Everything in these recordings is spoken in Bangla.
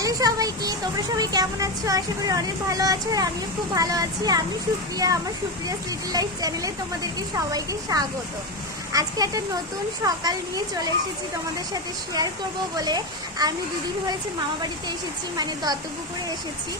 হ্যালো সবাইকে, তোমরা সবাই কেমন আছো? আশা করি অনেক ভালো আছো আর আমিও খুব ভালো আছি। আমি সুপ্রিয়া, আমার সুপ্রিয়া সিটি লাইফ চ্যানেলে তোমাদেরকে সবাইকে স্বাগত। আজকে একটা নতুন সকাল নিয়ে চলে এসেছি তোমাদের সাথে শেয়ার করব বলে। আমি দুদিন হয়েছে মামা বাড়িতে এসেছি মানে দত্তপুকুরে এসেছি।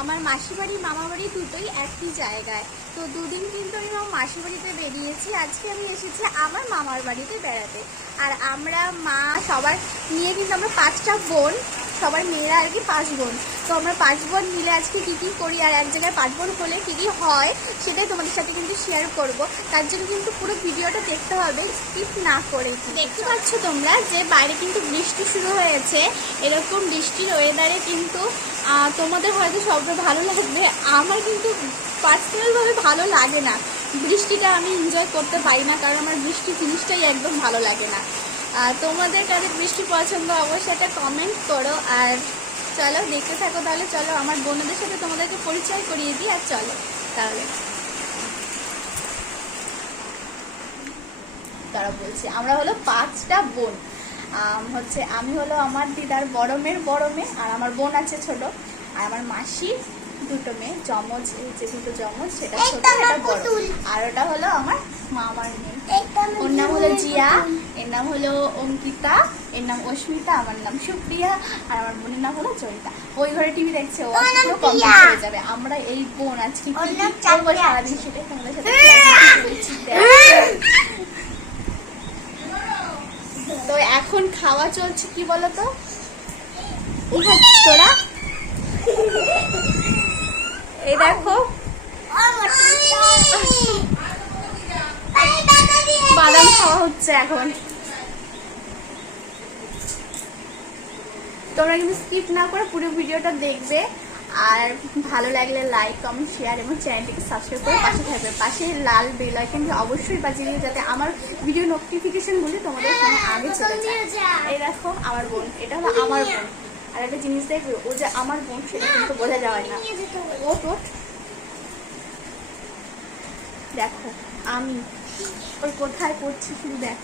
আমার মাসি বাড়ি, মামা বাড়ি দুটোই একই জায়গায়। তো দুদিন কিন্তু আমি আমার মাসি বাড়িতে বেরিয়েছি। আজকে আমি এসেছি আমার মামার বাড়িতে বেড়াতে। আর আমরা মা সবার নিয়ে কিন্তু আমরা পাঁচটা বোন সবার মেয়েরা আর কি পাঁচ বোন। তো আমরা পাঁচ বোন মিলে আজকে কী কী করি আর এক জায়গায় পাঁচ বোন হলে কী কী হয় সেটাই তোমাদের সাথে কিন্তু শেয়ার করব। তার জন্য কিন্তু পুরো ভিডিওটা দেখতে হবে স্কিপ না করে দেখতে পাচ্ছ তোমরা যে বাইরে কিন্তু বৃষ্টি শুরু হয়েছে। এরকম বৃষ্টির ওয়েদারে কিন্তু তোমাদের হয়তো সবটা ভালো লাগবে। আমার কিন্তু পার্সোনালভাবে ভালো লাগে না। বৃষ্টিটা আমি এনজয় করতে পারি না, কারণ আমার বৃষ্টি জিনিসটাই একদম ভালো লাগে না। আর তোমাদের কাদের বৃষ্টি পছন্দ অবশ্যই একটা কমেন্ট করো। আর চলো দেখতে থাকো তাহলে। চলো আমার বোনদের সাথে তোমাদেরকে পরিচয় করিয়ে দিই আর চলো তাহলে। তারা বলছে আমরা হলো পাঁচটা বোন। হচ্ছে আমি হলো আমার দিদার বড় মেয়ের বড় মেয়ে আর আমার বোন আছে ছোট। আর আমার মাসি দুটো মেয়ে। জমজ যে দুটো জমজ সেটা ছোট এটা বড়। আর ওটা হলো আমার মামার মেয়ে। ওর নাম হলো জিয়া। এর নাম হলো অঙ্কিতা এর নাম অস্মিতা আমার নাম সুপ্রিয়া আর আমার বোনের নাম হলো জয়িতা ওই ঘরে টিভি দেখছে ও হয়ে যাবে আমরা এই বোন আজকে সারাদিন সেটাই তোমাদের সাথে। তো এখন খাওয়া চলছে কি বলতো তোরা এই দেখো বাদাম খাওয়া হচ্ছে এখন। তোমরা কিন্তু স্কিপ না করে পুরো ভিডিওটা দেখবে। আর ভালো লাগলে লাইক কমেন্ট শেয়ার এবং চ্যানেলটিকে সাবস্ক্রাইব করে পাশে থাকবে। পাশে লাল বেল আইকনটি অবশ্যই বাজিয়ে দিও যাতে আমার ভিডিও নোটিফিকেশনগুলি তোমাদের ফোনে আগে চলে যায়। এই দেখো আমার বোন। এটা হলো আমার বোন। আর একটা জিনিস দেখবে ও যে আমার বোন সেটা কিন্তু বোঝা যায় না। ওট ওট দেখো, আমি ওই কোথায় পড়ছি শুধু দেখ।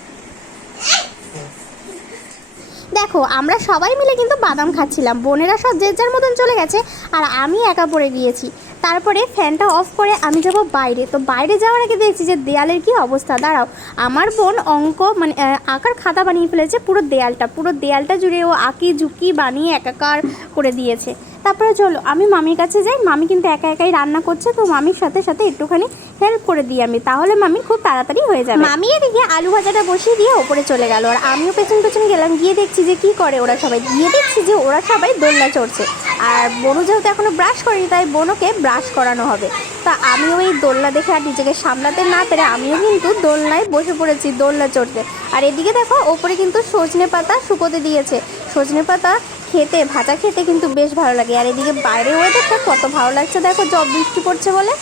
দেখো, আমরা সবাই মিলে কিন্তু বাদাম খাচ্ছিলাম। বোনেরা সব যে যার মতন চলে গেছে, আর আমি একা পড়ে গিয়েছি। তারপরে ফ্যানটা অফ করে আমি যাব বাইরে। তো বাইরে যাওয়ার আগে দেখছি যে দেয়ালের কি অবস্থা। দাঁড়াও, আমার বোন অঙ্ক মানে আঁকার খাতা বানিয়ে ফেলেছে পুরো দেয়ালটা। পুরো দেয়ালটা জুড়ে ও আঁকি ঝুঁকি বানিয়ে একাকার করে দিয়েছে। তারপরে চলো, আমি মামির কাছে যাই, মামি কিন্তু একা একাই রান্না করছে, তো মামির সাথে সাথে একটুখানি হেল্প করে দিই আমি, তাহলে মামি খুব তাড়াতাড়ি হয়ে যাবে। মামি এদিকে আলু ভাজাটা বসিয়ে দিয়ে ওপরে চলে গেল, আর আমিও পেছন পেছন গেলাম, গিয়ে দেখছি যে কি করে ওরা সবাই, গিয়ে দেখছি যে ওরা সবাই দোলনা চড়ছে, আর বনু যেহেতু এখনও ব্রাশ করেনি, তাই বনুকে ব্রাশ করানো হবে, তা আমিও এই দোলনা দেখে আর নিজেকে সামলাতে না পেরে আমিও কিন্তু দোলনায় বসে পড়েছি দোলনা চড়তে, আর এদিকে দেখো, ওপরে কিন্তু সজনে পাতা শুকোতে দিয়েছে, সজনে পাতা খেতে ভাজা খেতে কিন্তু বেশ ভালো লাগে। আর এদিকে বাইরের ওয়েদারটা কত ভালো লাগছে দেখো জব বৃষ্টি পড়ছে বলে।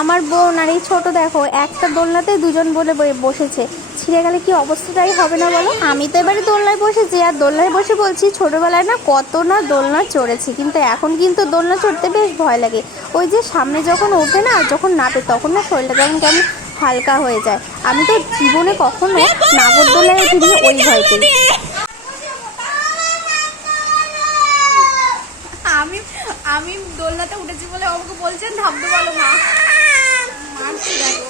আমার বোন আর এই ছোটো দেখো একটা দোলনাতে দুজন বলে বসেছে। ছিঁড়ে গেলে কি অবস্থাটাই হবে না বলো? আমি তো এবারে দোলনায় বসেছি আর দোলনায় বসে বলছি ছোটোবেলায় না কত না দোলনা চড়েছি। কিন্তু এখন কিন্তু দোলনা চড়তে বেশ ভয় লাগে। ওই যে সামনে যখন ওঠে না আর যখন নাপে তখন না শরীরটা কেমন কেমন হালকা হয়ে যায়। আমি তো জীবনে কখনো নাগরদোলায় উঠিনি ওই ভয়তেই। আমি দোলনাতে উঠেছি বলে আমাকে বলছেন ধাপতে বলো মা। মারছি দেখো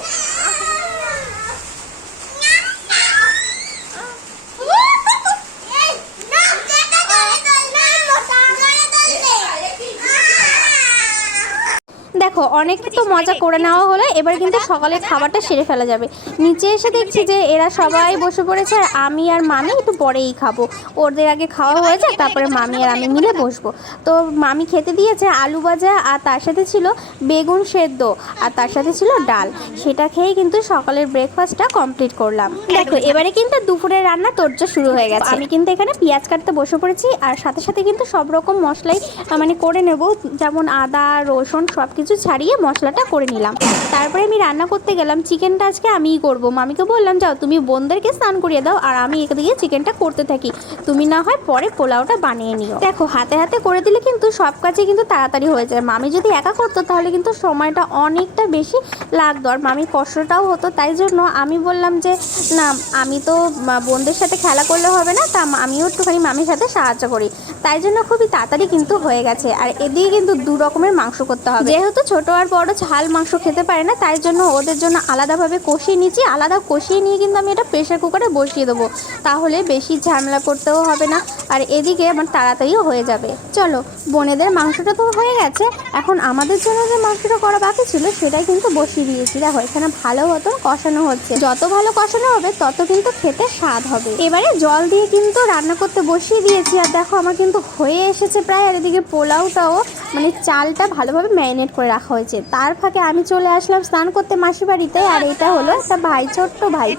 দেখো অনেকটা তো মজা করে নেওয়া হলো, এবার কিন্তু সকালে খাবারটা সেরে ফেলা যাবে। নিচে এসে দেখছি যে এরা সবাই বসে পড়েছে, আর আমি আর মামি একটু পরেই খাব। ওদের আগে খাওয়া হয়েছে, তারপরে মামি আর আমি মিলে বসবো। তো মামি খেতে দিয়েছে আলু ভাজা, আর তার সাথে ছিল বেগুন সেদ্ধ, আর তার সাথে ছিল ডাল। সেটা খেয়ে কিন্তু সকালের ব্রেকফাস্টটা কমপ্লিট করলাম। দেখো, এবারে কিন্তু দুপুরের রান্না তোরজা শুরু হয়ে গেছে। আমি কিন্তু এখানে পেঁয়াজ কাটতে বসে পড়েছি, আর সাথে সাথে কিন্তু সব রকম মশলাই মানে করে নেব। যেমন আদা, রসুন সব কিছু ছাড়িয়ে মশলাটা করে নিলাম। তারপরে আমি রান্না করতে গেলাম। চিকেনটা আজকে আমিই করব। মামিকে বললাম, যাও, তুমি বোনদেরকে স্নান করিয়ে দাও আর আমি এদিকে চিকেনটা করতে থাকি। তুমি না হয় পরে পোলাওটা বানিয়ে নিও। দেখো, হাতে হাতে করে দিলে কিন্তু সব কাজে কিন্তু তাড়াতাড়ি হয়ে যায়। মামি যদি একা করতো তাহলে কিন্তু সময়টা অনেকটা বেশি লাগতো আর মামির কষ্টটাও হতো। তাই জন্য আমি বললাম যে, না, আমি তো বোনদের সাথে খেলা করলে হবে না, তা আমিও একটুখানি মামির সাথে সাহায্য করি। তাই জন্য খুবই তাড়াতাড়ি কিন্তু হয়ে গেছে। আর এদিকে কিন্তু দু রকমের মাংস করতে হবে। যেহেতু ছোট আর বড় ঝাল মাংস খেতে পারে না, তাই জন্য ওদের জন্য আলাদাভাবে কষিয়ে নিয়েছি আলাদা কষিয়ে নিয়ে কিন্তু আমি এটা প্রেশার কুকারে বসিয়ে দেবো। তাহলে বেশি ঝামেলা করতেও হবে না। আর এদিকে আমার তাড়াতাড়িও হয়ে যাবে। চলো, বোনেদের মাংসটা তো হয়ে গেছে। এখন আমাদের জন্য যে মাংসটা করা বাকি ছিল, সেটাই কিন্তু বসিয়ে দিয়েছি। দেখো, এখানে ভালো মতো কষানো হচ্ছে। যত ভালো কষানো হবে, তত কিন্তু খেতে স্বাদ হবে। এবারে জল দিয়ে কিন্তু রান্না করতে বসিয়ে দিয়েছি। আর দেখো, আমার কিন্তু হয়ে এসেছে প্রায় আর এদিকে পোলাওটাও। মানে চালটা ভালোভাবে ম্যারিনেট করে রাখা হয়েছে। তার ফাঁকে আমি চলে আসলাম স্নান করতে মাসি বাড়িতে আর এটা হলো একটা ভাই ছোট্ট ভাই।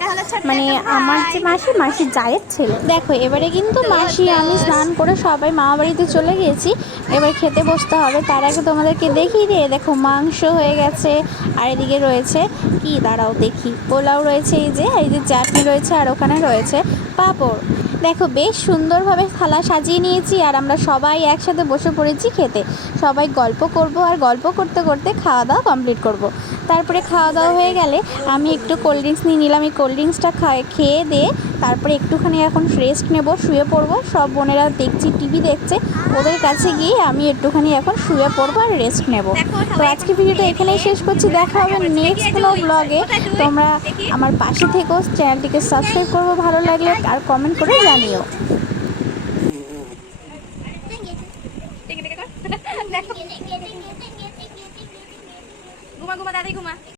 মানে আমার যে মাসি মাসির জায়ের ছেলে। দেখো এবারে কিন্তু মাসি আমি স্নান করে সবাই মামা বাড়িতে চলে গিয়েছি। এবার খেতে বসতে হবে। তার আগে তোমাদেরকে দেখিয়ে দিয়ে দেখো মাংস হয়ে গেছে। আর এদিকে রয়েছে কি দাঁড়াও দেখি। পোলাও রয়েছে এই যে এই যে চাটনি রয়েছে আর ওখানে রয়েছে পাঁপড়। দেখো, বেশ সুন্দরভাবে থালা সাজিয়ে নিয়েছি আর আমরা সবাই একসাথে বসে পড়েছি খেতে সবাই গল্প করব আর গল্প করতে করতে খাওয়া দাওয়া কমপ্লিট করব। তারপরে খাওয়া দাওয়া হয়ে গেলে আমি একটু কোল্ড ড্রিঙ্কস নিয়ে নিলাম এই কোল্ড ড্রিঙ্কসটা খায় দিয়ে তারপরে একটুখানি এখন রেস্ট নেব শুয়ে পড়ব। সব বোনেরা দেখছি টিভি দেখছে। ওদের কাছে গিয়ে আমি একটুখানি এখন শুয়ে পড়ব আর রেস্ট নেব। তো আজকে ভিডিওটা এখানেই শেষ করছি। দেখা হবে নেক্সট কোনো ব্লগে তোমরা আমার পাশে থেকেও চ্যানেলটিকে সাবস্ক্রাইব করব ভালো লাগলে আর কমেন্ট করে জানিও। ঘুমা ঘুমা দাদি ঘুমা।